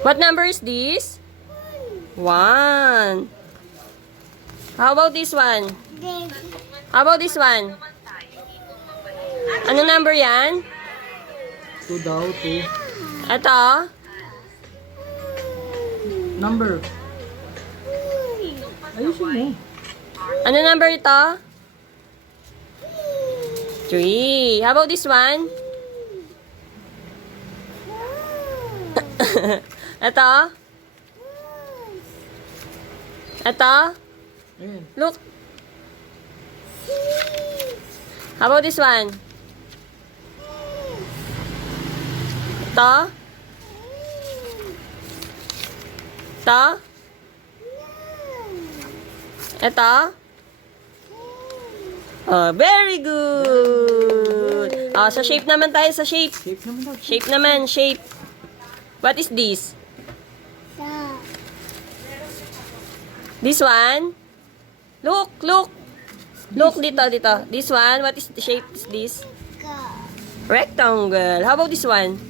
What number is this? 1. How about this one? How about this one? Ano number yan? 2 daw, 2. Ito? Number. Ayusin mo. Ano number ito? 3. How about this one? Ito? Ito? Ayan. Look. How about this one? Ito? Ito? Ito? Oh, very good. Oh, sa shape naman tayo, sa shape. Shape naman daw. Shape naman, shape. What is this? This one? Look, look. Look dito, dito. This one, what is the shape is this? Rectangle. How about this one?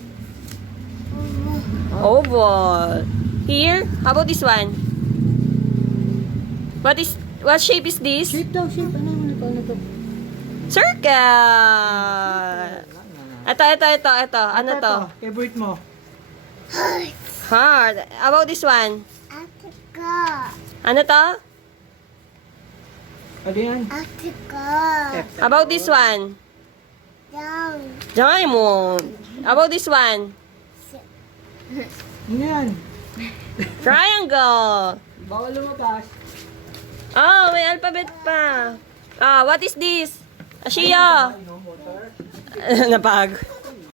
Oval. Here, how about this one? What shape is this? Shape daw, shape. Ano to? Circle. Ito. Ano to? Favorite mo? Heart. How about this one? Ano to? Ano yan? How about this one? Diamond. How about this one? Ano yan? Triangle. Bawal lumabas. Oh, may alphabet pa. Ah, what is this? Ashiya. Motor. Napag.